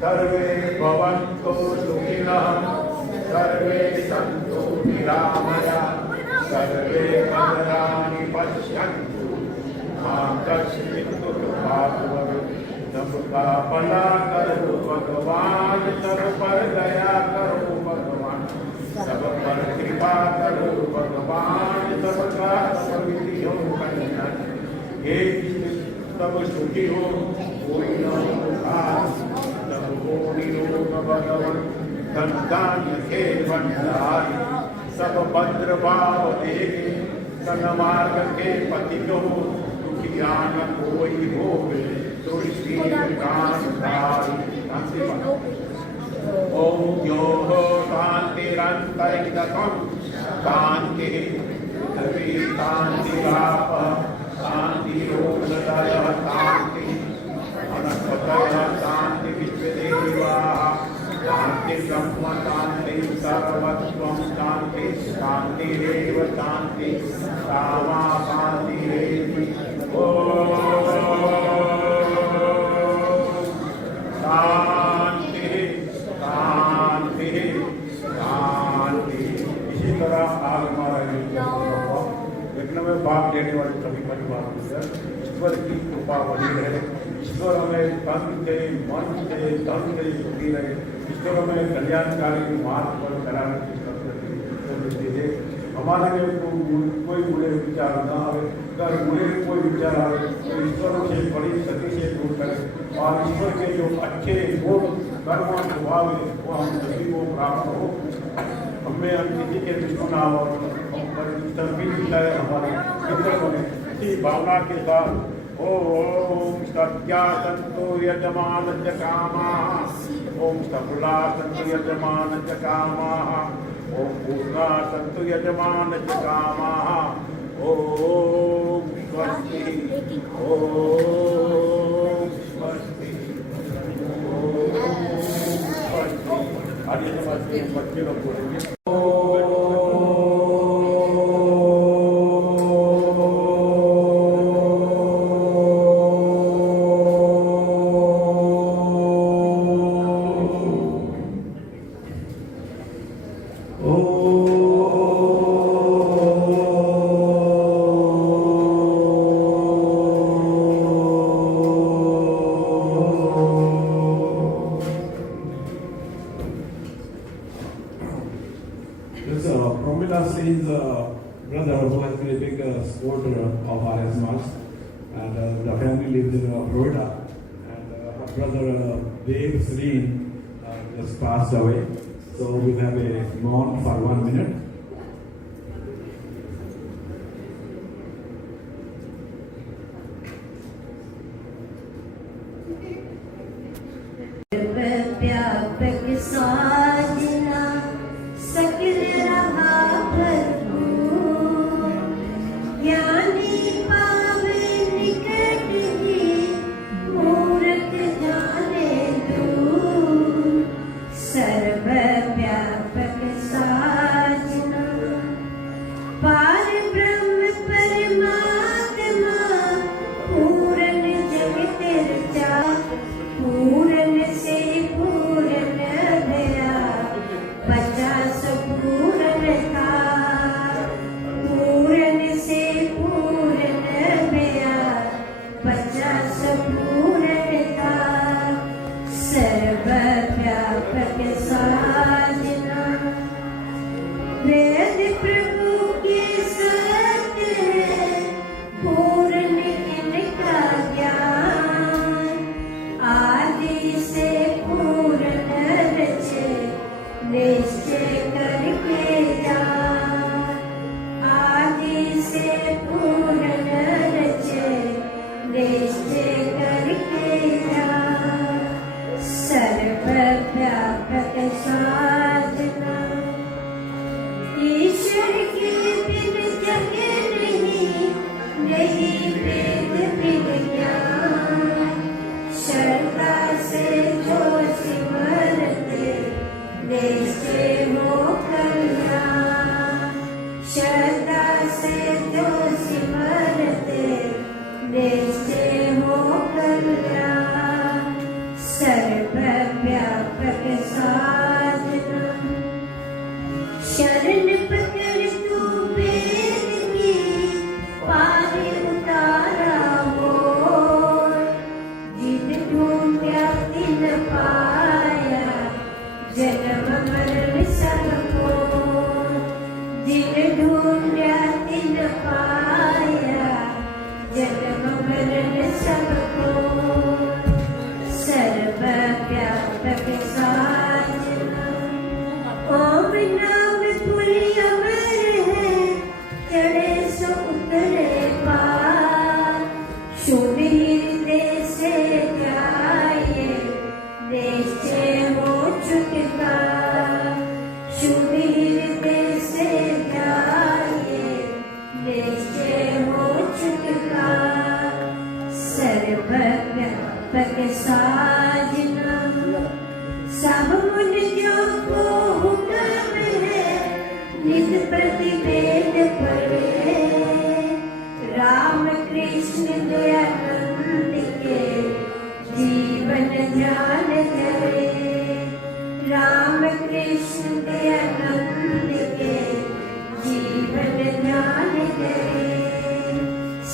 सर्वे भवन्तु सुखिनः, सर्वे सन्तु निरामयाः, सर्वे भद्राणि पश्यन्तु, मा कश्चित् दुःखात् सबका भला करो भगवान, सब पर दया करो भगवान, सब पर कृपा करो भगवान, सबका समृद्धि हो कल्याण, हे सब सुखी हो, कोई न हो उदास, सब हो निरोग भगवान, धन धान्य के भंडारी, सब भद्र भाव देगे, सन्मार्ग के पति हो, दुखिया न कोई होवे, ओम यो शांतिरंतरिक्षं शांति पृथ्वी शांतिराप शांतिरोषधयः शांति वनस्पतयः शांति विश्वदेवाः शांति ब्रह्म शांति सर्वस्वं शांति शांतिरेव शांति सामा शांतिरेव शांति शांति शांति। इसी तरह आज हमारा यज्ञ में भाग लेने वाले सभी परिवारों पर ईश्वर की कृपा बनी रहे, ईश्वर हमें तन दे मन दे धन दे सुखी रहे, ईश्वर हमें कल्याणकारी मार्ग पर चलाने की शक्ति दे। हमारे में कोई बुरे विचार न आए, अगर बुरे कोई विचार आए तो ईश्वर से बड़ी सती से दूर करें और ईश्वर के जो अच्छे गुण कर्म स्वभाव है वो हम सभी को प्राप्त हो। हमें हम किसी के दुश्मन और भी है हमारे मित्र बने, इसी भावना के साथ ओम सत्या संतो यजमान च कामाः, ओम सफला संतो यजमान च कामाः, ओम पूर्णा संतु यजमान च कामाः, ओम स्वस्ति ओम स्वस्ति ओम स्वस्ति। आगे नमस्ते बच्चे लोग बोलेंगे। Promila says brother who has been a big supporter of our SMAJ, and the family lives in Florida. And her brother Dave Celine just passed away. So we'll have a mourn for 1 minute. व्यापक साजना सकल रहा भरपूर, ज्ञानी पावे निकट ही मूर्ख जाने दूर। सर्व व्यापक साजना पार ब्रह्म परमात्मा, पूर्ण जगत रचा, पूर्ण से पूर्ण भया, पचास पूर्ण था। पूर्ण से पूर्ण भया, पचास पूर्ण था। सर्व व्यापक साजना वेद प्रभु के सत्य है, पूर्ण इनका ज्ञान। आदि से पूर्ण रचे, निश्चय करके जान। आदि से पूर्ण रचे, निश्चय करके जान। सर्व व्यापक साधना ईश्वर के बिन जग नहीं, नहीं वेद बिन ज्ञान। श्रद्धा से जो सिमरते, निश्चय हो कल्याण। श्रद्धा से जो सिमरते, निश्चय हो कल्याण। सर्व व्यापक साधना शरण पकड़ तू वेद की, पार उतारा हो। जिन ढूंढा तिन पाया, जन्म मरण सबको। जिन ढूंढा तिन पाया, जन्म मरण सबको। सर्व व्यापक साधना ओम नाम पुरी अमर है, चढ़े सो उतरे पार। शुद्ध हृदय से जाए, निश्चय हो छुटकारा। शुद्ध हृदय से जाए, निश्चय हो छुटकारा। सर्व व्यापक साजना सब मुन जो को हुक्म है, नित प्रति वेद पढ़े। राम कृष्ण दयानंद के जीवन ध्यान धरे। राम कृष्ण दयानंद के जीवन ध्यान धरे।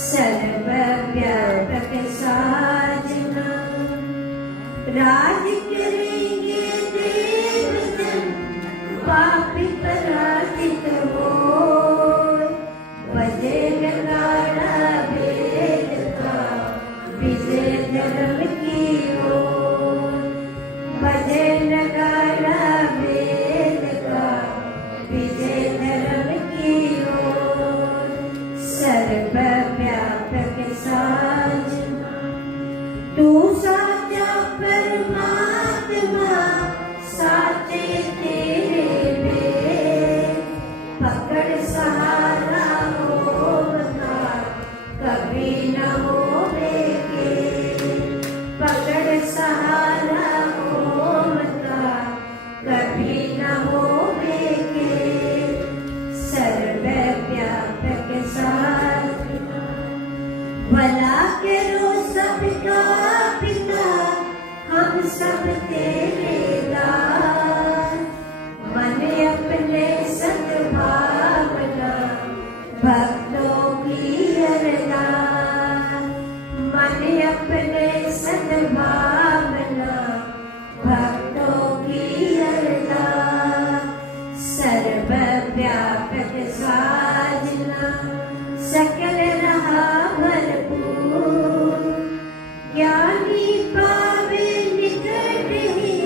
सर्व व्यापक साजना राज करेंगे देवजन, पापी पराजित हो। बजे नगाड़ा वेद का, विजय धर्म की ओर। बजे नगाड़ा वेद का, विजय धर्म की ओर। सर्व व्यापक साजना तू साचा परमात्मा, साचे तेरे में। पकड़ सहारा ओमकार, कभी न होवे के। पकड़ सहारा ओमकार, कभी न होवे के। सर्व व्यापक साधना भला करो सबका पिता, हम सब तेरे दास। मन अपने सद्भावना, भक्तों की अरदास। मन अपने सद्भावना, भक्तों की अरदास। सर्व व्यापक साधना सकल रहा भरपूर, ज्ञानी पावे निकट ही,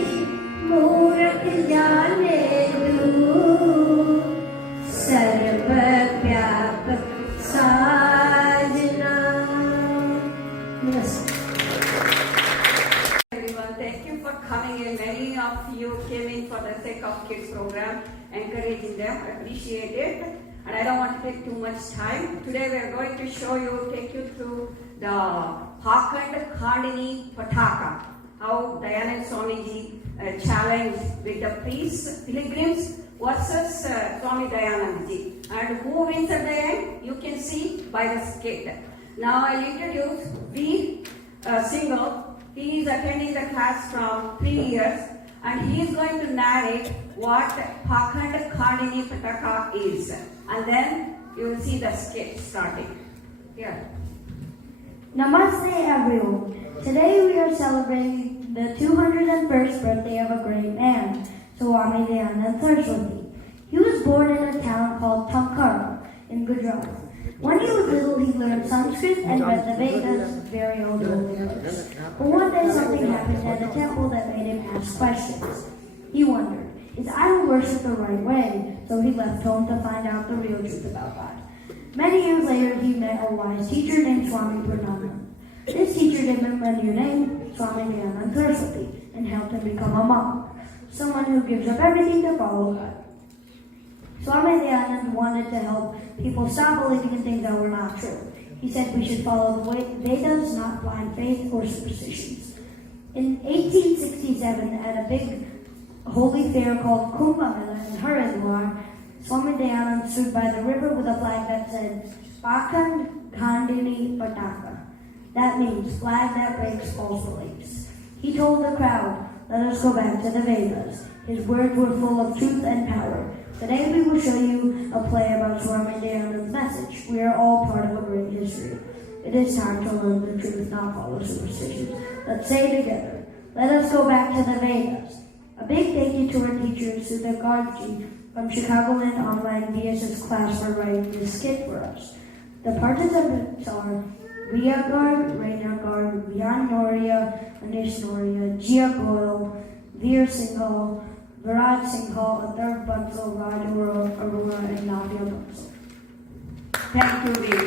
मूर्ख जाने दूर, सर्वव्यापक साजना। Everyone, thank you for coming in. Many of you came in for the sake of kids program, encouraging them. I appreciate it. And I don't want to take too much time. Today we are going to show you, take you through the HAVAN Khandini Pataka. How Dayanand Swamiji challenged with the priests, pilgrims versus Swami Dayanandji. And who wins at the end? You can see by the skit. Now I'll introduce Veer Singhal. He is attending the class from 3 years and he is going to narrate what HAVAN Khandini Pataka is. And then you will see the skit starting. Here. Namaste everyone. Today we are celebrating the 201st birthday of a great man, Swami Dayanand Saraswati. He was born in a town called Omkar in Gujarat. When he was little, he learned Sanskrit and read the Vedas, very old books. But one day something happened at the temple that made him ask questions. He wondered, is idol worship the right way? So he left home to find out the real truth about God. Many years later, he met a wise teacher named Swami Purnama. This teacher gave him a new name, Swami Dayanand Saraswati, and helped him become a monk, someone who gives up everything to follow God. Swami Dayanand wanted to help people stop believing in things that were not true. He said we should follow the Vedas, not blind faith or superstitions. In 1867, at a big holy fair called Kumbh Mela in Haridwar, Swami Dayanand stood by the river with a flag that said, HAVAN Khandini Pataka. That means flag that breaks false beliefs. He told the crowd, let us go back to the Vedas. His words were full of truth and power. Today we will show you a play about Swami Dayanand's message. We are all part of a great history. It is time to learn the truth, not follow superstitions. Let's say together, let us go back to the Vedas. A big thank you to our teacher, Sudha Gargi, from Chicagoland Online VSS class for writing this skit for us. The participants are Riya Garg, Raina Garg, Vian Noria, Anish Noria, Jia Goyal, Veer Singhal, Viraj Singhal, Adarv Bansal, Raj Arora, and Navya Bansal. Thank you, Veer.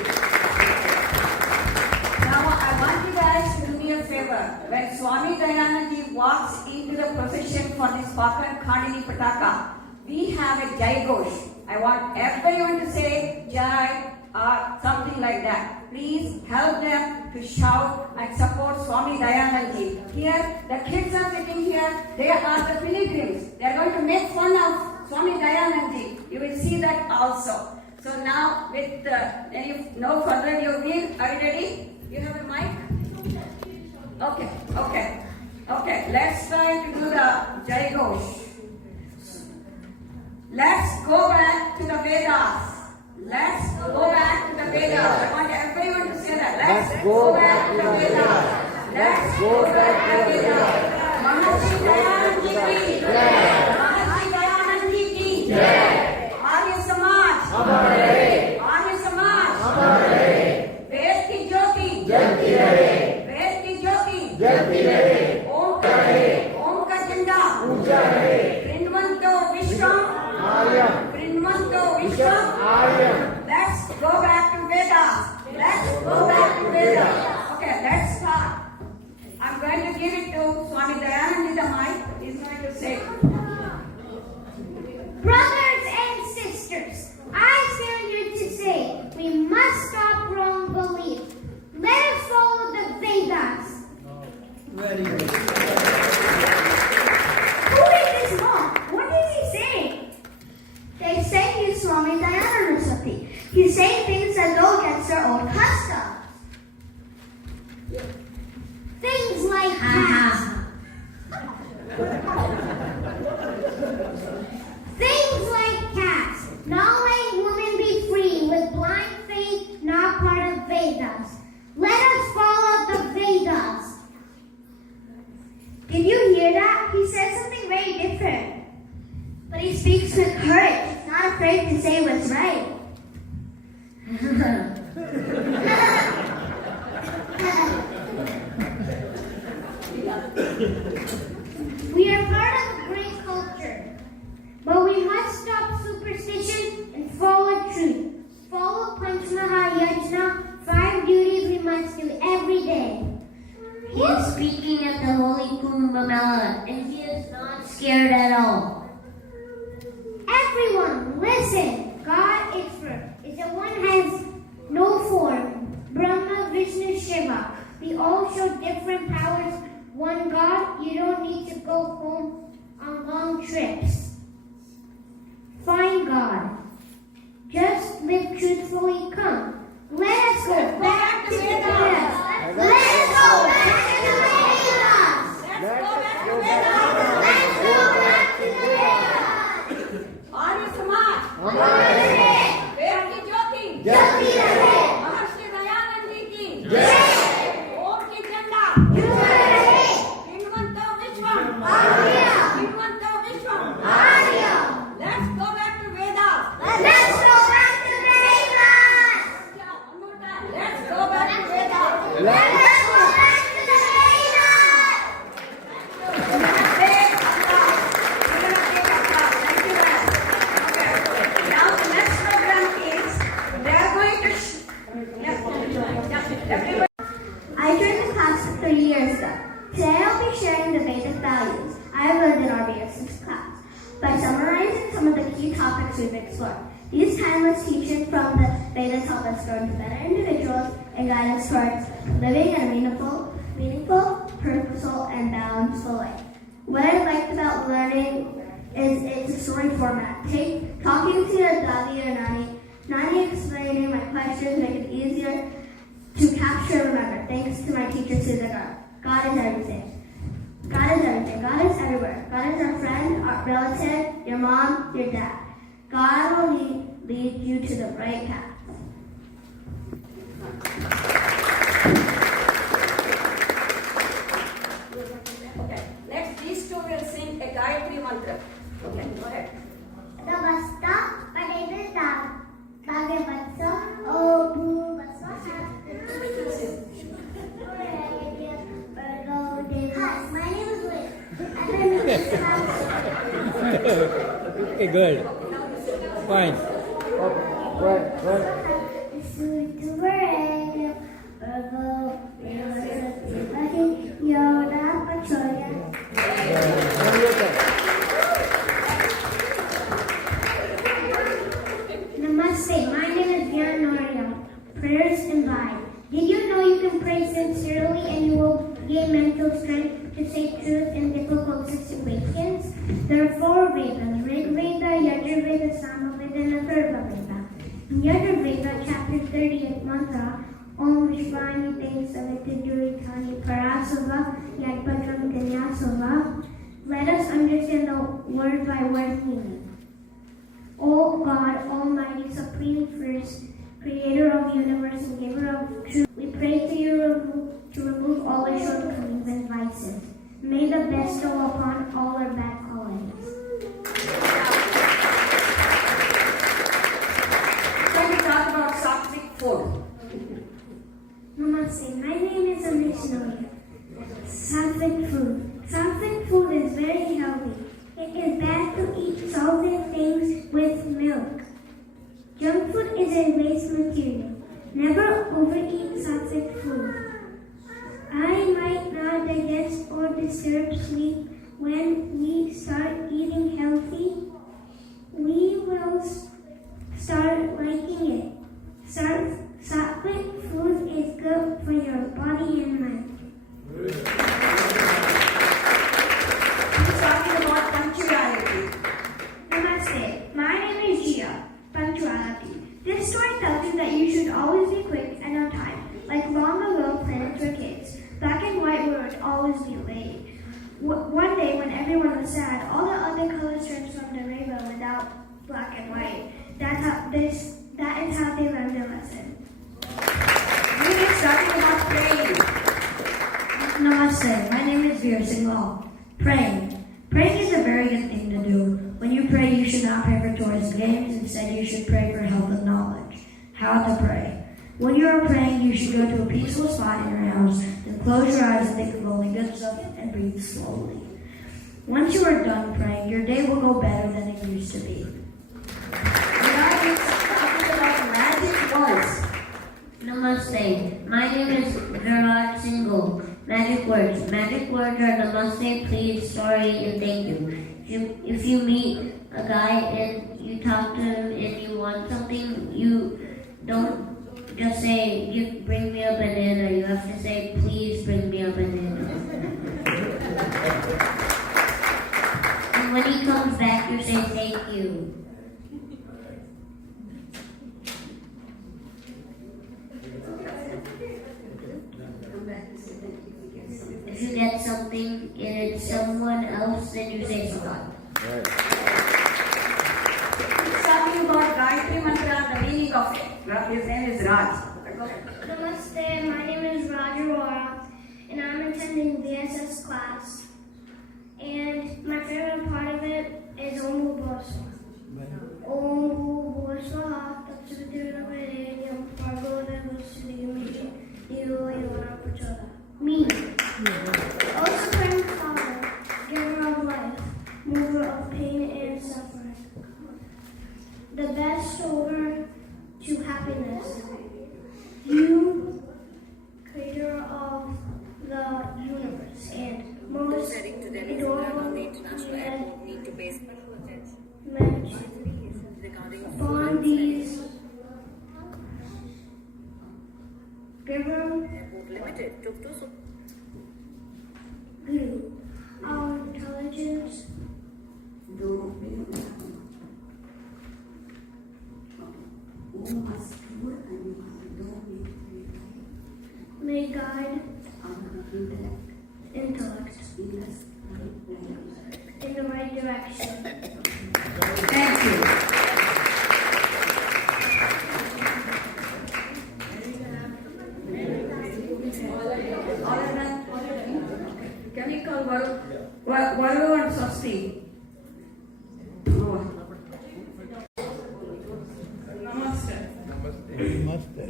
Now I want you guys to do me a favor. When Swami Dayanandji walks into the procession for this HAVAN Khandini Pataka, we have a Jai Ghosh. I want everyone to say Jai or something like that. Please help them to shout and support Swami Dayanandji. Here, the kids are sitting here. They are the pilgrims. They are going to make fun of Swami Dayanandji. You will see that also. So now, with no further ado, are you ready? You have a mic? Okay. Let's try to do the Jai Ghosh. Let's go back to the Vedas. Let's go back to the Vedas. I want everyone to say that. Let's go back to the Vedas. Let's go back to the Vedas. Mahasi Dayanandji ki jai. Mahasi Dayanandji ki jai. Arya Samaj. Hamare. Arya Samaj. Hamare. Ved ki jyoti. Jalti rahe. Ved ki jyoti. Jalti rahe. Om rahe. Om ka jhanda. Uncha rahe. Vrindavanto Vishram. Arya. Vrindavanto Vishram. Arya. Let's go back to Vedas. Let's go back to Vedas. Okay, let's start. I'm going to give it to Swami Dayanand the mic. He's going to say. Brothers and sisters, I stand here to say we must stop wrong belief. Let us follow the Vedas. Very good. Who is this monk? What is he saying? They say he's Swami Dayanand Saraswati. He's saying things that go against our old customs. Things like cats. Things like cats. Not letting women be free with blind faith, not part of Vedas. Let us follow the Vedas. Did you hear that? He said something very different. But he speaks with courage. He's not afraid to say what's right. superstition and follow truth. Follow Panchmahayajna, 5 duties we must do every day. He is speaking at the Holy Kumbh Mela, and he is not scared at all. Everyone, listen. God is the one has no form. Brahma, Vishnu, Shiva. We all show different powers. One God, you don't need to go home on long trips. Find God. Just live truthfully. Come. Let us go back to Vedas. Let us go back to the Vedas. Let's go back to Vedas. Let's go back to the Vedas. Arya Samaj. Vediki Jyoti. Jyoti rahe. Maharshi Dayanand ki. Jai. Om ki Janda. Jyoti rahe. Hinmanto Vishwam. Arya. Hinmanto Vishwam. Arya. Let's go back to Vedas. Let's go back to the Vedas. One more time. Let's go back to Vedas. Let's go back to the Vedas. Take applause. We're gonna take applause. Thank you, ma'am. Okay. Now the next program is they are going to. Everybody. I joined the class 3 years ago. Today I'll be sharing the Vedic values I learned in our basics class by summarizing some of the key topics we've explored. These timeless teachings from the Vedas help us grow into better individuals and guide us towards living a meaningful, purposeful, and balanced life. What I liked about learning is it's a story format. Talking to your daddy or Nani explaining my questions make it easier to capture and remember. Thanks to my teacher, Susan. God is everything. God is everything. God is everywhere. God is our friend, our relative, your mom, your dad. God will lead you to the right path. Okay. Next, these two will sing a Gayatri mantra. Okay, go ahead. Namaste. My name is Bhagavatsa. Oh, Bhuvasvaha. Hi, my name is Liz. And I'm in this house. Okay, good. Fine. Namaste, my name is Neringa. Prayers and vibe. Did you know you can pray sincerely and you will gain mental strength to say truth in difficult situations? There are 4 Vedas, Rig Veda, Yajurveda, Samaveda, and Atharva Veda. In Yajurveda, chapter 38, mantra, Om Vishwani Te Savitri Parasava Yadpatram Kanyasava. Let us understand the word by word meaning. O God, Almighty, Supreme First, Creator of the universe and Giver of truth, we pray to you to remove all our shortcomings and vices. May the best go upon all our bad qualities. So we talk about sattvic food. Namaste, my name is Amishnoya. Sattvic food. Sattvic food is very healthy. It is bad to eat salted things with milk. Junk food is a waste material. Never overeat sattvic food. I might not digest or disturb sleep. When we start eating healthy, we will start liking it. Sattvic food is good for your body and mind. He's talking about punctuality. Namaste. My name is Gia. Punctuality. This story tells you that you should always be quick and on time. Like long ago, planets were kids. Black and white would always be late. One day, when everyone was sad, all the other colors turned from the rainbow without black and white. That is how they learned their lesson. We are talking about praying. Namaste. My name is Veer Singhal. Praying. Praying is a very good thing to do. When you pray, you should not pray for toys and games. Instead, you should pray for health and knowledge. How to pray. When you are praying, you should go to a peaceful spot in your house, then close your eyes and think of only good stuff and breathe slowly. Once you are done praying, your day will go better than it used to be. Namaste. My name is Viraj Singhal. Magic words. Magic words are namaste, please, sorry, and thank you. If you meet a guy and you talk to him and you want something, you don't just say, bring me a banana. You have to say, please bring me a banana. And when he comes back, you say, thank you. If you get something and it's someone else, then you say Samat. He's talking about Gayatri Mantra, the meaning of it. His name is Raj. Namaste, my name is Roger Wara, and I'm attending VSS class. And my favorite part of it is Om Bhuvasva. Om Bhuvasva, Tapsavitiravareyam, Bhargo Devasudhimiti, Devo Yona Prachoda. Me. Also praying Father, giver of life, mover of pain and suffering. The best over to happiness. You, creator of the universe, and most adorable upon these giver Guru, our intelligence, may guide intellect in the right direction. Thank you. Can we call Varu and Swasti? नमस्ते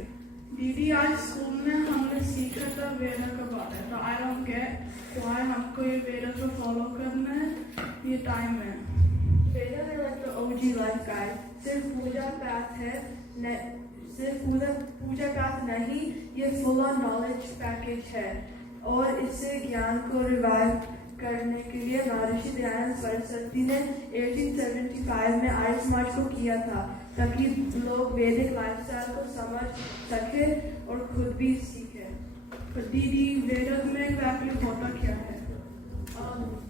दीदी आज school में हमने सीखा था वेदा के बारे में तो आई डोंट गेट व्हाई हमको ये वेदा को फॉलो करना है ये टाइम है Veda is like the OG life guide सिर्फ पूजा पाठ है सिर्फ पूजा पाठ नहीं ये फुल ऑन नॉलेज पैकेज है और इससे ज्ञान को रिवाइव करने के लिए महर्षि दयानंद सरस्वती ने 1875 में आर्य समाज को किया था ताकि लोग वैदिक लाइफस्टाइल को समझ सके और खुद भी सीखे। तो दीदी वेदस में एग्जैक्टली होता क्या है?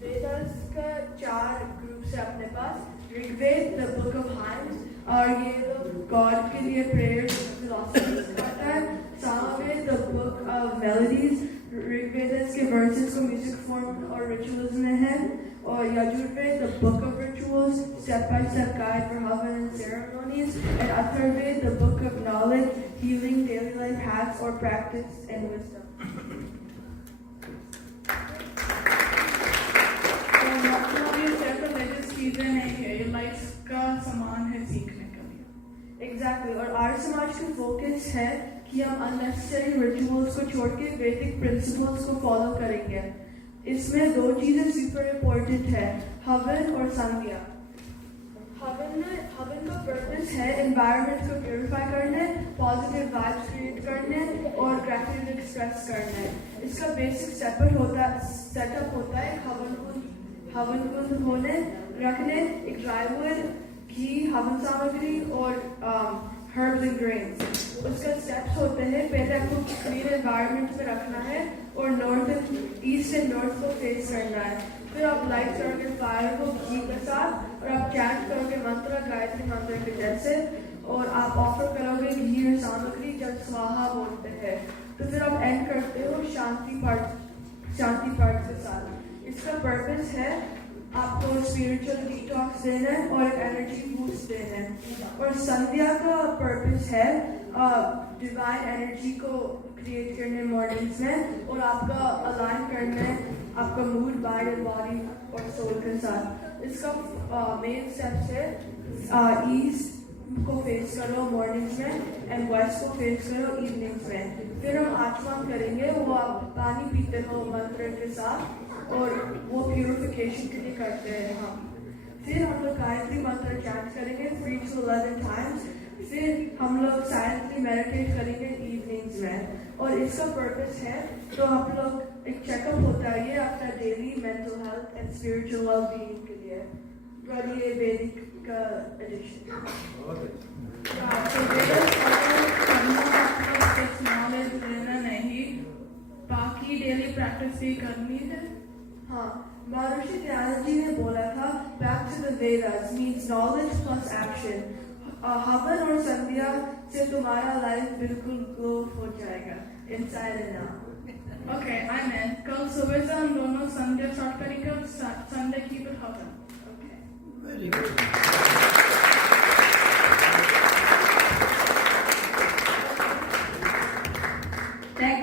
वेदस का 4 ग्रुप्स है अपने पास। Rigveda the book of hymns और ये लोग गॉड के लिए प्रेयर्स फिलॉसफीज करता है। Samaveda the book of melodies Rigveda के वर्सेस को म्यूजिक फॉर्म और रिचुअल्स में है और Yajurveda the book of rituals step by step guide for havan and ceremonies and Atharvaveda the book of knowledge healing daily life hacks और प्रैक्टिस एंड विजडम। चीजें नहीं है ये लाइफ का सामान है सीखने के लिए। एग्जैक्टली और आर्य समाज का फोकस है कि हम अननेसेसरी रिचुअल्स को छोड़ के वैदिक प्रिंसिपल्स को फॉलो करेंगे। इसमें 2 चीजें सुपर इम्पोर्टेंट है, हवन और संध्या। हवन का पर्पस है एनवायरनमेंट को प्यूरिफाई करने, पॉजिटिव वाइब्स क्रिएट करने और ग्रेटिट्यूड एक्सप्रेस करने। इसका बेसिक सेटअप होता है हवन कुंड होने रखने, एक ड्राईवुड, घी, हवन सामग्री और herbs and grains। उसका स्टेप्स होते हैं, पहले आपको क्लीन एनवायरनमेंट में रखना है और ईस्ट एंड नॉर्थ को फेस करना है। फिर आप लाइट करोगे फायर को घी के साथ और आप चैंट करोगे मंत्र गायत्री मंत्र के जैसे और आप ऑफर करोगे घी और सामग्री जब स्वाहा बोलते हैं। तो फिर आप एंड करते हो शांति पाठ के साथ। इसका पर्पस है आपको स्पिरिचुअल डिटॉक्स देना है और एक एनर्जी बूस्ट देना है। और संध्या का पर्पस है डिवाइन एनर्जी को क्रिएट करने मॉर्निंग्स में और आपका अलाइन करना है आपका मूड, माइंड, बॉडी और सोल के साथ। इसका मेन स्टेप्स है ईस्ट को फेस करो मॉर्निंग्स में एंड वेस्ट को फेस करो इवनिंग्स में। फिर हम आचमन करेंगे, वो आप पानी पीते हो मंत्र के साथ और वो प्यूरिफिकेशन के लिए करते हैं हम। फिर हम लोग गायत्री मंत्र चैंट करेंगे 3 to 11 times। फिर हम लोग साइलेंटली मेडिटेट करेंगे इवनिंग्स में और इसका पर्पस है तो हम लोग एक चेकअप होता है ये आपका daily mental health and spiritual wellbeing के लिए और ये वैदिक का एडिशन नॉलेज लेना नहीं बाकी डेली प्रैक्टिस भी करनी है हाँ महर्षि दयानंद जी ने बोला था back to the Vedas means knowledge plus action हवन और संध्या से तुम्हारा लाइफ बिल्कुल ग्लो हो जाएगा inside and out okay I mean कल सुबह से हम दोनों संध्या स्टार्ट करेंगे और संडे की फिर हवन Very good. Thank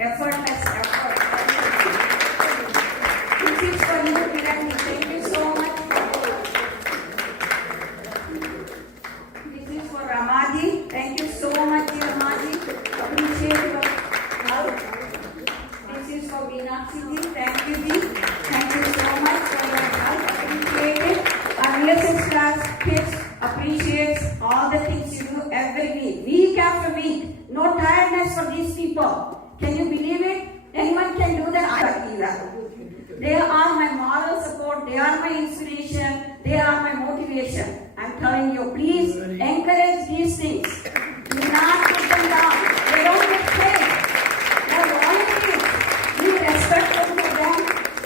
effortless effort. This is for you, Kiran. Thank you so much. This is for Ramaji. Thank you so much, Ramaji. Appreciate your help. This is for Meenakshi ji. Thank you, ji. Thank you so much for your help. Appreciate it. Our VSS class kids appreciates all the things you do every week after week. No tiredness for these people. Can you believe it? Anyone can do that. They are my moral support. They are my inspiration. They are my motivation. I'm telling you, please encourage these things. Do not put them down. They don't get paid. They're volunteers. Be respectful to them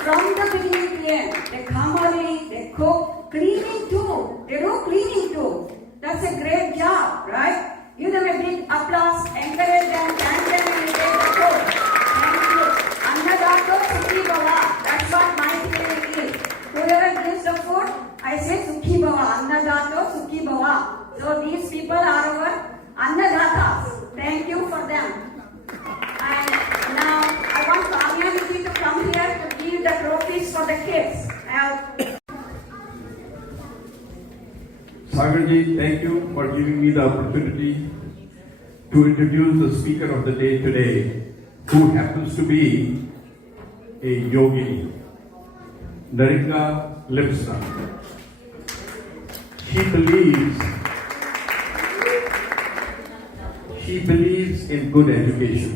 from the beginning to the end. They come early. They cook. Cleaning too. They do cleaning too. That's a great job, right? Give them a big applause, encourage them, thank them, and take the food. Thank you. Annadato Sukhi Bhava. That's what my feeling is. Whoever gives the food, I say Sukhi Bhava. Annadato Sukhi Bhava. So these people are our Annadatas. Thank you for them. And now I want Kamyanidhi to come here to give the trophies for the kids. Sagarji, thank you for giving me the opportunity to introduce the speaker of the day today, who happens to be a yogini, Neringa Liepsna. She believes in good education.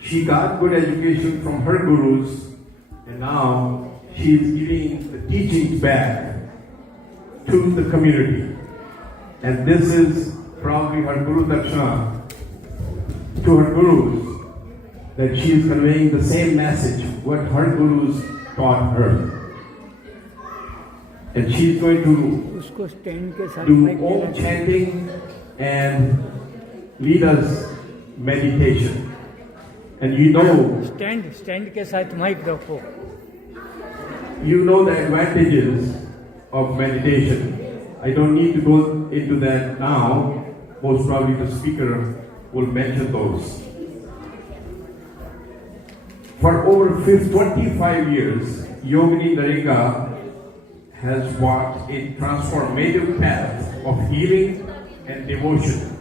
She got good education from her gurus, and now she is giving the teachings back to the community. And this is probably her Guru Dakshana to her gurus, that she is conveying the same message, what her gurus taught her. And she is going to उसको stand के साथ do mic Om देना चाहिए। chanting and lead us meditation. And you know stand के साथ mic रखो। the advantages of meditation. I don't need to go into that now. Most probably the speaker will mention those. For over 25 years, Yogini Neringa has walked a transformative path of healing and devotion,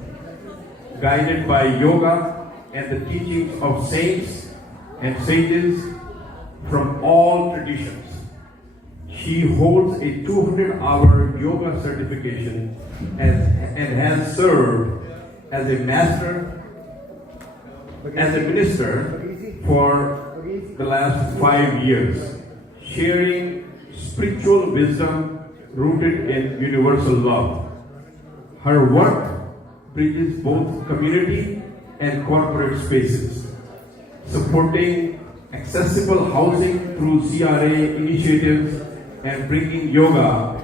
guided by yoga and the teachings of saints and sages from all traditions. She holds a 200-hour yoga certification and has served as a master, as a minister for the last 5 years, sharing spiritual wisdom rooted in universal love. Her work bridges both community and corporate spaces, supporting accessible housing through CRA initiatives and bringing yoga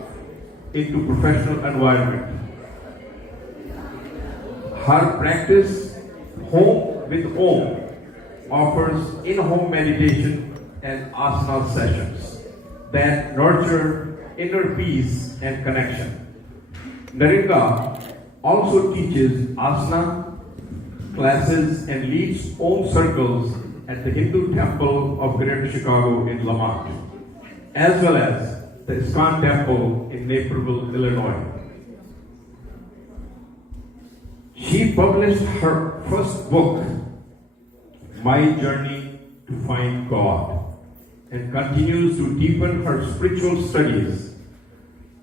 into professional environment. Her practice, Home with Om, offers in-home meditation and asana sessions that nurture inner peace and connection. Neringa also teaches asana classes and leads Om circles at the Hindu Temple of Greater Chicago in Lamont, as well as the ISKCON Temple in Naperville, Illinois. She published her first book, My Journey to Find God, and continues to deepen her spiritual studies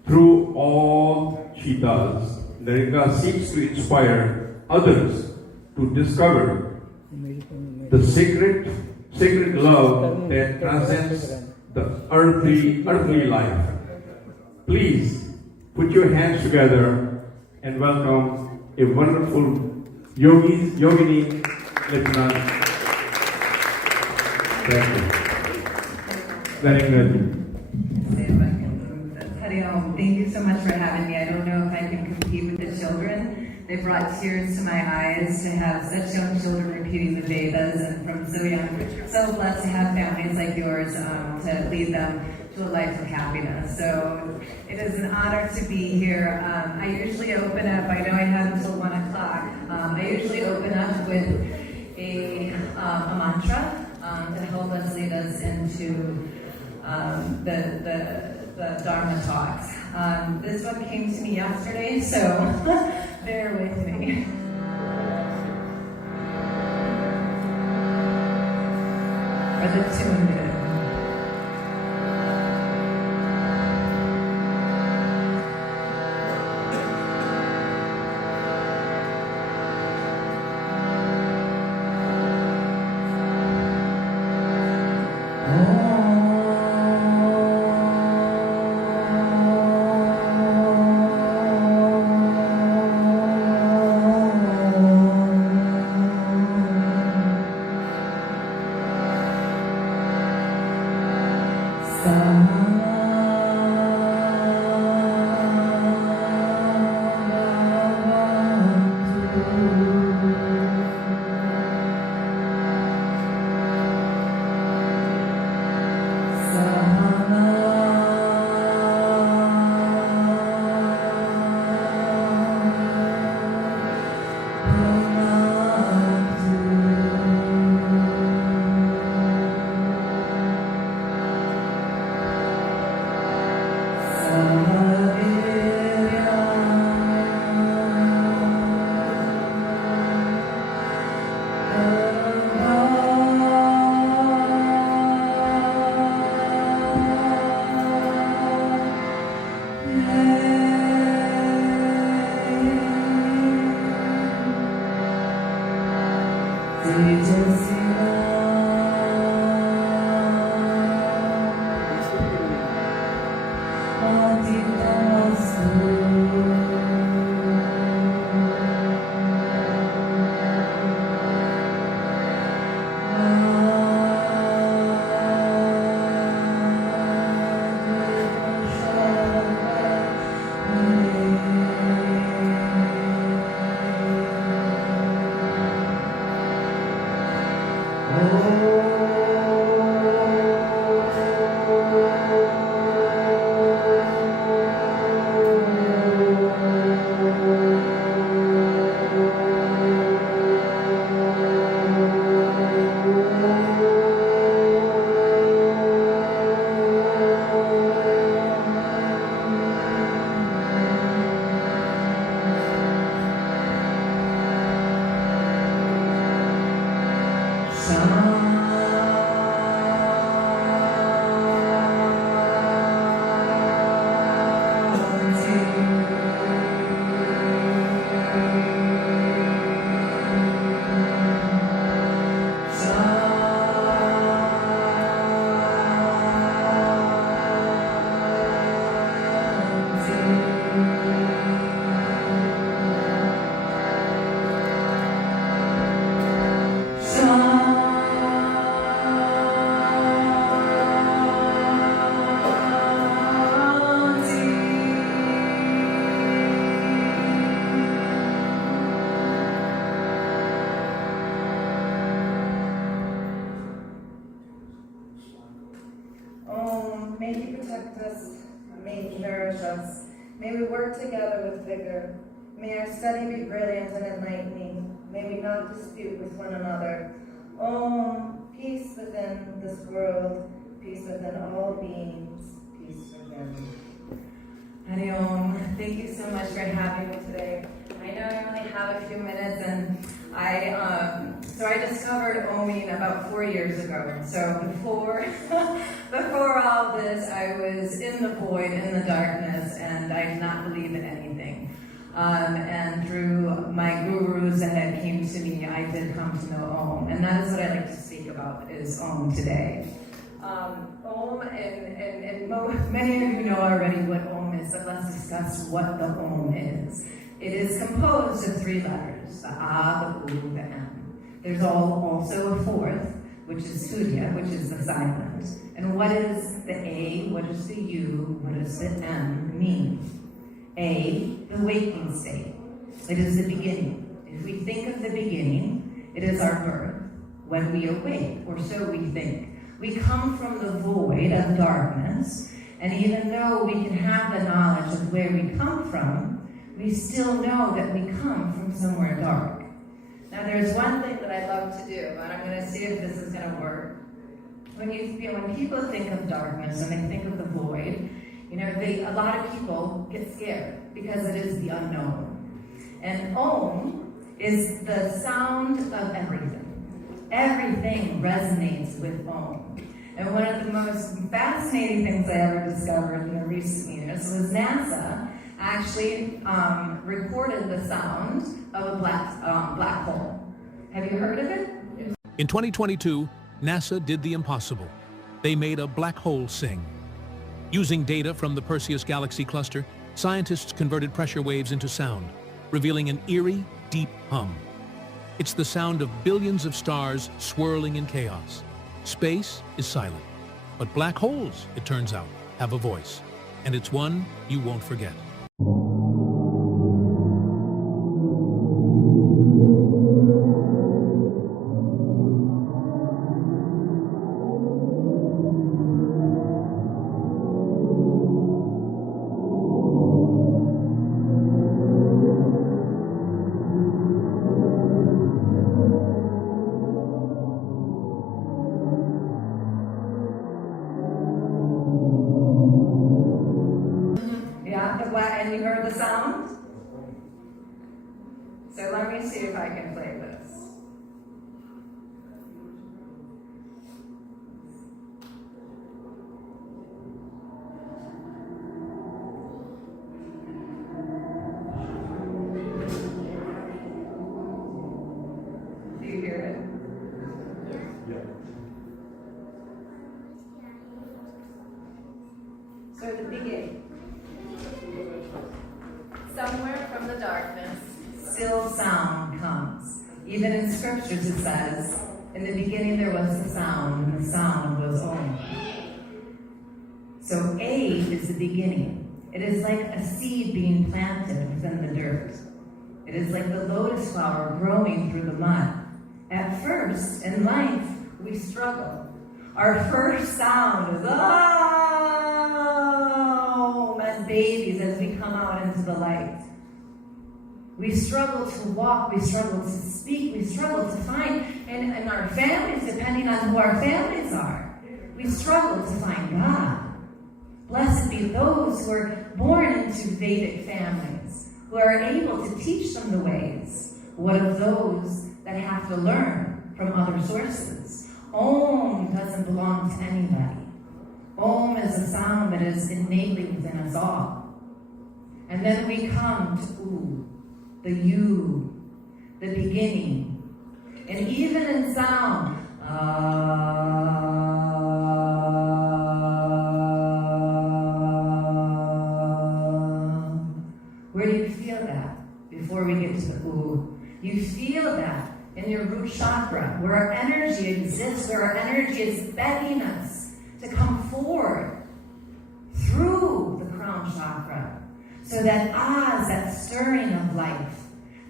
through all she does, Neringa seeks to inspire others to discover the sacred love that transcends the earthly life. Please put your hands together and welcome a wonderful yogini, Liepsna. Thank you. Very good. Thank you so much for having me. I don't know if I can compete with the children. They brought tears to my eyes to have such young children repeating the Vedas and from so young. So blessed to have families like yours to lead them to a life of happiness. So it is an honor to be here. I usually open up, I know I have until 1 o'clock. I usually open up with a mantra to help us lead us into the Dharma talks. This one came to me yesterday, so bear with me. Are the tune good? May He protect us, may He nourish us. May we work together with vigor. May our study be brilliant and enlightening. May we not dispute with one another. Peace within this world, peace within all beings, peace within. Hari Om. Thank you so much for having me today. I know I only have a few minutes, and I discovered Oming about 4 years ago. So before all this, I was in the void, in the darkness, and I did not believe in anything. And through my gurus that came to me, I did come to know Om. And that is what I like to speak about, is Om today. Om, and many of you know already what Om is, but let's discuss what the Om is. It is composed of 3 letters, the A, the U, the M. There's also a 4th, which is Surya, which is the silent. And what is the A, what is the U, what does the M mean? A, the waking state. It is the beginning. If we think of the beginning, it is our birth, when we awake, or so we think. We come from the void of darkness, and even though we can have the knowledge of where we come from, we still know that we come from somewhere dark. Now there's one thing that I love to do, and I'm going to see if this is going to work. When people think of darkness and they think of the void, a lot of people get scared because it is the unknown. And Om is the sound of everything. Everything resonates with Om. And one of the most fascinating things I ever discovered in the recent years was NASA actually recorded the sound of a black hole. Have you heard of it? In 2022, NASA did the impossible. They made a black hole sing. Using data from the Perseus galaxy cluster, scientists converted pressure waves into sound, revealing an eerie, deep hum. It's the sound of billions of stars swirling in chaos. Space is silent, but black holes, it turns out, have a voice, and it's one you won't forget. And you heard the sound? So let me see if I can play this. Do you hear it? Yeah. So at the beginning, somewhere from the darkness, still sound comes. Even in scriptures it says, in the beginning there was the sound, and the sound was Om. So A is the beginning. It is like a seed being planted within the dirt. It is like the lotus flower growing through the mud. At first, in life, we struggle. Our first sound is, oh, as babies, as we come out into the light. We struggle to walk, we struggle to speak, we struggle to find, and our families, depending on who our families are, we struggle to find God. Blessed be those who are born into Vedic families, who are able to teach them the ways. What of those that have to learn from other sources? Om doesn't belong to anybody. Om is a sound that is innately within us all. And then we come to U, the U, the beginning. And even in sound, where do you feel that before we get to the U? You feel that in your root chakra, where our energy exists, where our energy is begging us to come forward through the crown chakra. So that is that stirring of life,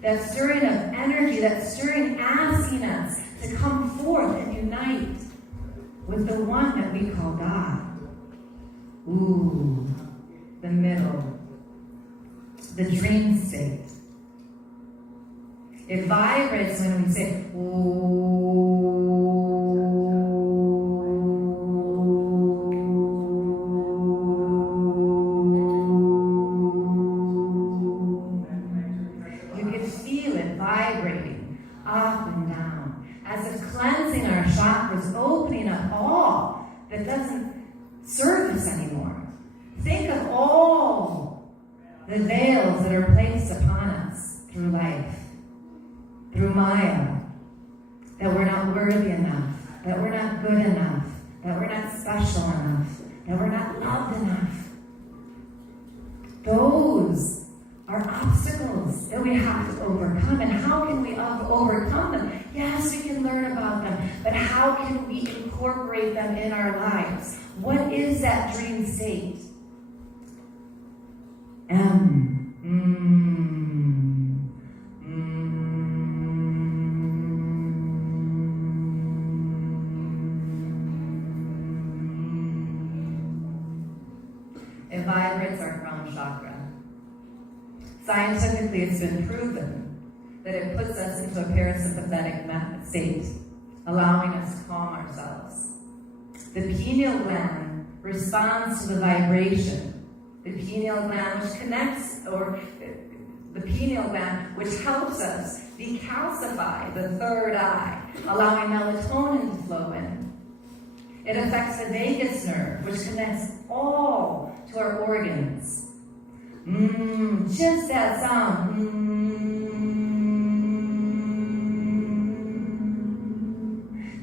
that stirring of energy, that stirring asking us to come forth and unite with the one that we call God. Ooh, the middle, the dream state. It vibrates when we say, ooh. You can feel it vibrating up and down, as if cleansing our chakras, opening up all that doesn't serve us anymore. Think of all the veils that are placed upon us through life, through Maya, that we're not worthy enough, that we're not good enough, that we're not special enough, that we're not loved enough. Those are obstacles that we have to overcome. And how can we overcome them? Yes, we can learn about them, but how can we incorporate them in our lives? What is that dream state? It vibrates our crown chakra. Scientifically, it's been proven that it puts us into a parasympathetic state, allowing us to calm ourselves. The pineal gland responds to the vibration. The pineal gland, which connects, or the pineal gland, which helps us decalcify the third eye, allowing melatonin to flow in. It affects the vagus nerve, which connects all to our organs. Just that sound.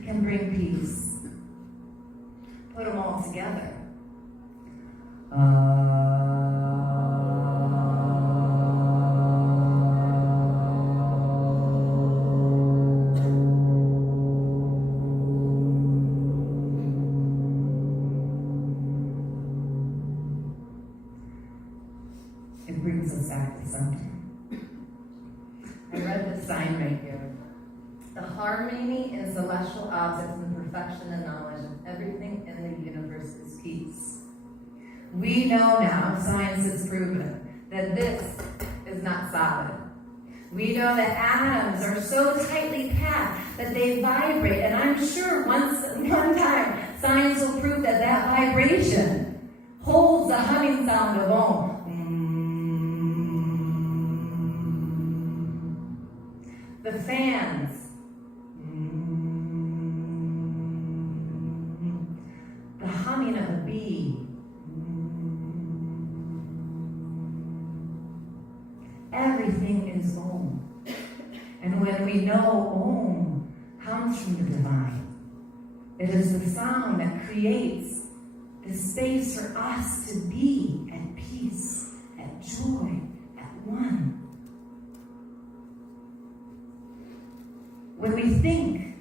Can bring peace. Put them all together. It brings us back to center. I read this sign right here. The harmony in celestial objects and the perfection and knowledge of everything in the universe is peace. We know now, science has proven, that this is not solid. We know that atoms are so tightly packed that they vibrate, and I'm sure one time science will prove that that vibration holds the humming sound of Om. The fans. The humming of a bee. Everything is Om. And when we know Om comes from the divine, it is the sound that creates the space for us to be at peace, at joy, at one. When we think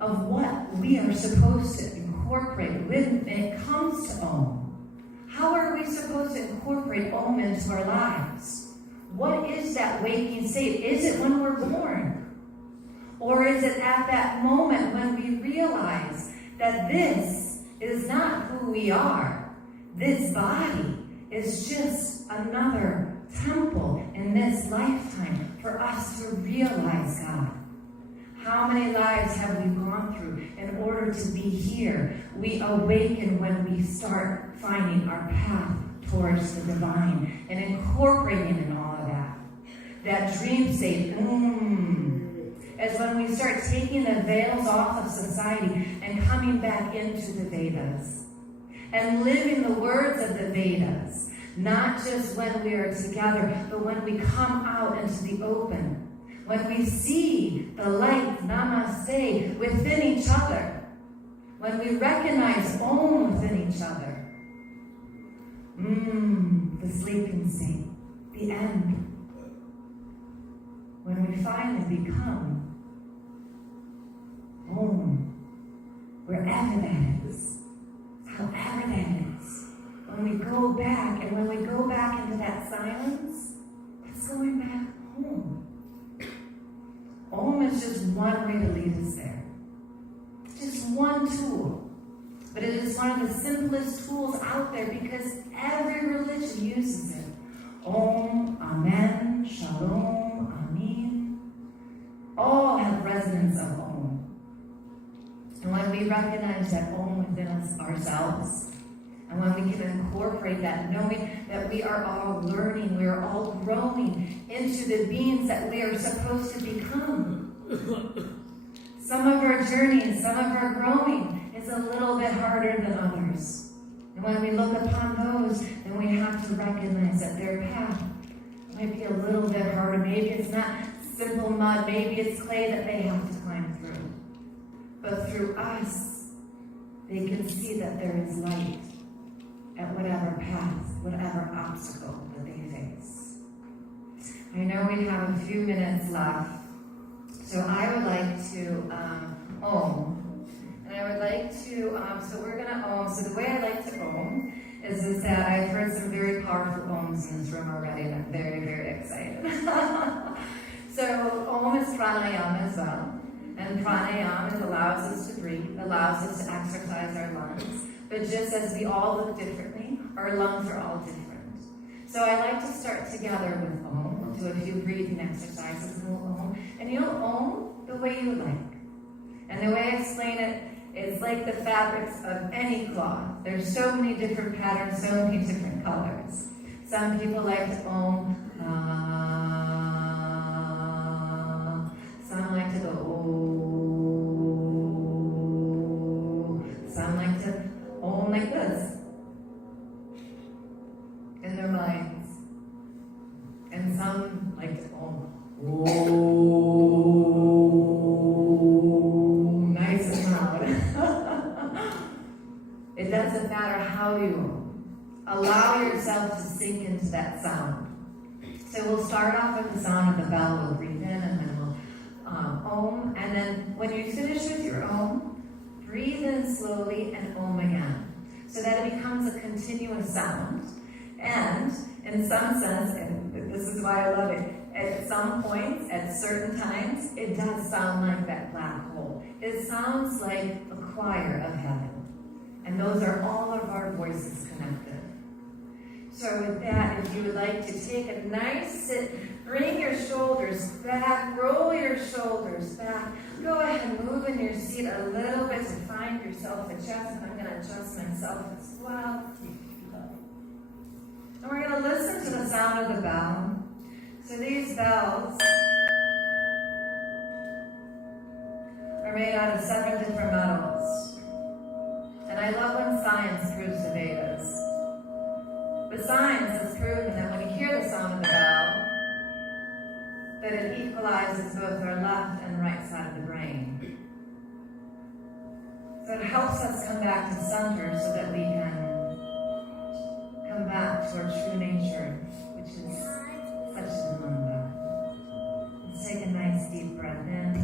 of what we are supposed to incorporate when it comes to Om, how are we supposed to incorporate Om into our lives? What is that waking state? Is it when we're born? Or is it at that moment when we realize that this is not who we are? This body is just another temple in this lifetime for us to realize God. How many lives have we gone through in order to be here? We awaken when we start finding our path towards the divine and incorporating in all of that. That dream state, is when we start taking the veils off of society and coming back into the Vedas and living the words of the Vedas. Not just when we are together, but when we come out into the open. When we see the light, namaste, within each other. When we recognize Om within each other. The sleeping state, the end. When we finally become Om, wherever that is, however that is. When we go back, and when we go back into that silence, it's going back home. Om is just one way to lead us there. Just one tool. But it is one of the simplest tools out there because every religion uses it. Om, Amen, Shalom, Amin. All have resonance of Om. And when we recognize that Om within us ourselves, and when we can incorporate that, knowing that we are all learning, we are all growing into the beings that we are supposed to become. Some of our journey and some of our growing is a little bit harder than others. And when we look upon those, then we have to recognize that their path might be a little bit harder. Maybe it's not simple mud. Maybe it's clay that they have to climb through. But through us, they can see that there is light at whatever path, whatever obstacle that they face. I know we have a few minutes left, so I would like to Om. And I would like to, so we're going to Om. So the way I like to Om is that I've heard some very powerful Oms in this room already, and I'm very, very excited. So Om is pranayama as well. And pranayama allows us to breathe, allows us to exercise our lungs. But just as we all look differently, our lungs are all different. So I like to start together with Om. We'll do a few breathing exercises and we'll Om. And you'll Om the way you like. And the way I explain it, it's like the fabrics of any cloth. There's so many different patterns, so many different colors. Some people like to Om. Some like to go Some like to Om like this in their minds. And some like to Om. Nice and loud. It doesn't matter how you allow yourself to sink into that sound. So we'll start off with the sound of the bell. We'll breathe in and then we'll Om. And then when you finish with your Om, breathe in slowly and Om again. So that it becomes a continuous sound. And in some sense, and this is why I love it, at some points, at certain times, it does sound like that black hole. It sounds like a choir of heaven. And those are all of our voices connected. So with that, if you would like to take a nice sit, bring your shoulders back, roll your shoulders back. Go ahead and move in your seat a little bit to find yourself adjustment. I'm going to adjust myself as well. And we're going to listen to the sound of the bell. So these bells are made out of 7 different metals. And I love when science proves the Vedas. But science has proven that when you hear the sound of the bell, that it equalizes both our left and right side of the brain. So it helps us come back to center so that we can come back to our true nature, which is Satchidananda. Let's take a nice deep breath in.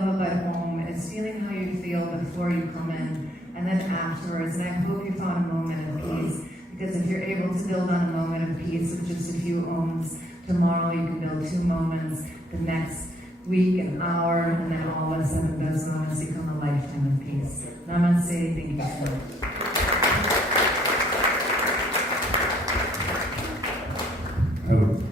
love about Om is feeling how you feel before you come in and then afterwards. And I hope you found a moment of peace, because if you're able to build on a moment of peace with just a few Oms, tomorrow you can build 2 moments, the next week, an hour, and then all of a sudden those moments become a lifetime of peace. Namaste, thank you so much. Hello.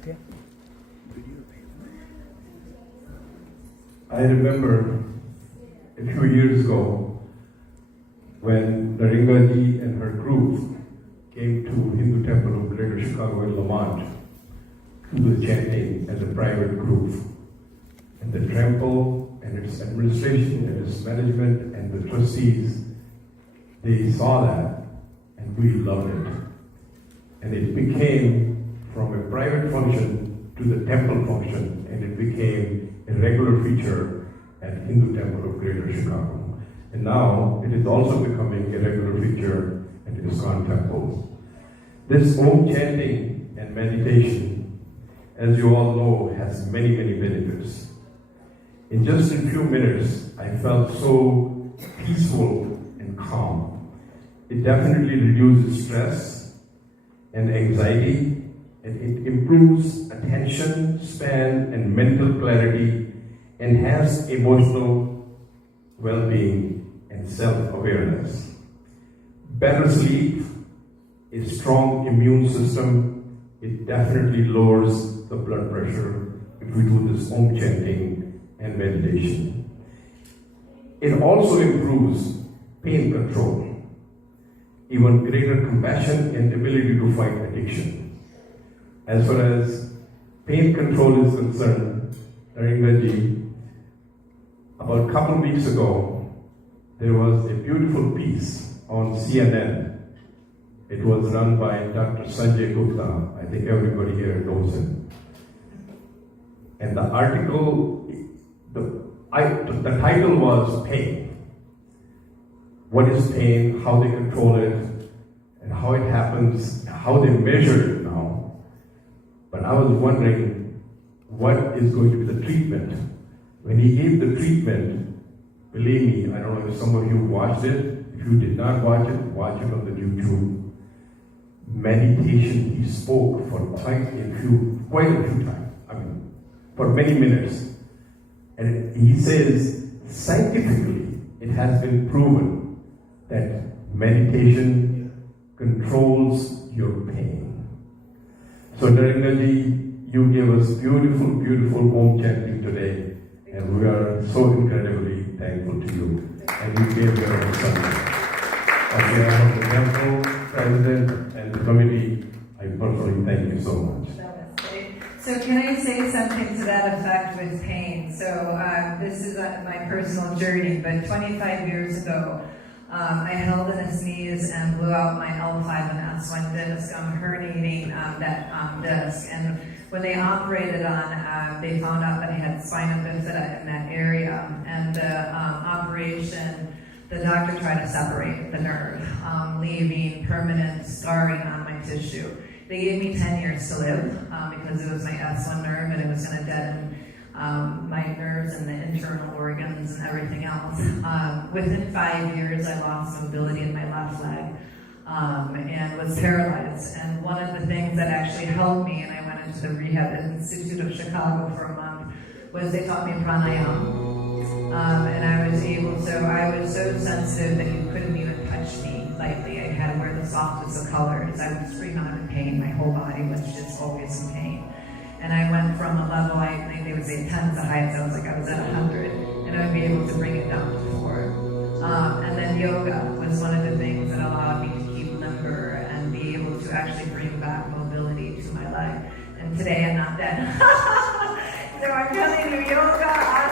Okay. I remember a few years ago when Neringa ji and her group came to Hindu Temple of Greater Chicago in Lamont to do the chanting as a private group. And the temple and its administration and its management and the trustees, they saw that and we loved it. And it became from a private function to the temple function, and it became a regular feature at Hindu Temple of Greater Chicago. And now it is also becoming a regular feature at ISKCON Temple. This Om chanting and meditation, as you all know, has many, many benefits. In just a few minutes, I felt so peaceful and calm. It definitely reduces stress and anxiety, and it improves attention span and mental clarity, enhance emotional well-being and self-awareness. Better sleep, a strong immune system, it definitely lowers the blood pressure if we do this Om chanting and meditation. It also improves pain control, even greater compassion and ability to fight addiction. As far as pain control is concerned, Neringa ji, about a couple of weeks ago, there was a beautiful piece on CNN. It was run by Dr. Sanjay Gupta. I think everybody here knows him. And the article, the title was Pain. What is pain, how they control it, and how it happens, how they measure it now. But I was wondering, what is going to be the treatment? When he gave the treatment, believe me, I don't know if some of you watched it. If you did not watch it on the YouTube. Meditation, he spoke for quite a few times. I mean, for many minutes. And he says, scientifically, it has been proven that meditation controls your pain. So Neringa ji, you gave us beautiful, beautiful Om chanting today, and we are so incredibly thankful to you. And you gave your son. On behalf of the temple, president, and the committee, I personally thank you so much. So can I say something to that effect with pain? So this is my personal journey, but 25 years ago, I held in a sneeze and blew out my L5 and S1 disc. I'm herniating that disc. And when they operated on, they found out that I had spina bifida in that area. And the operation, the doctor tried to separate the nerve, leaving permanent scarring on my tissue. They gave me 10 years to live because it was my S1 nerve and it was going to deaden my nerves and the internal organs and everything else. Within 5 years, I lost mobility in my left leg and was paralyzed. And one of the things that actually helped me, and I went into the Rehab Institute of Chicago for a month, was they taught me pranayama. And I was so sensitive that you couldn't even touch me lightly. I had to wear the softest of colors. I would scream out in pain. My whole body was just always in pain. And I went from a level, I think they would say 10 to height, so I was like, I was at 100, and I would be able to bring it down to 4. And then yoga was one of the things that allowed me to keep limber and be able to actually bring back mobility to my leg. And today I'm not dead. So I'm telling you, yoga,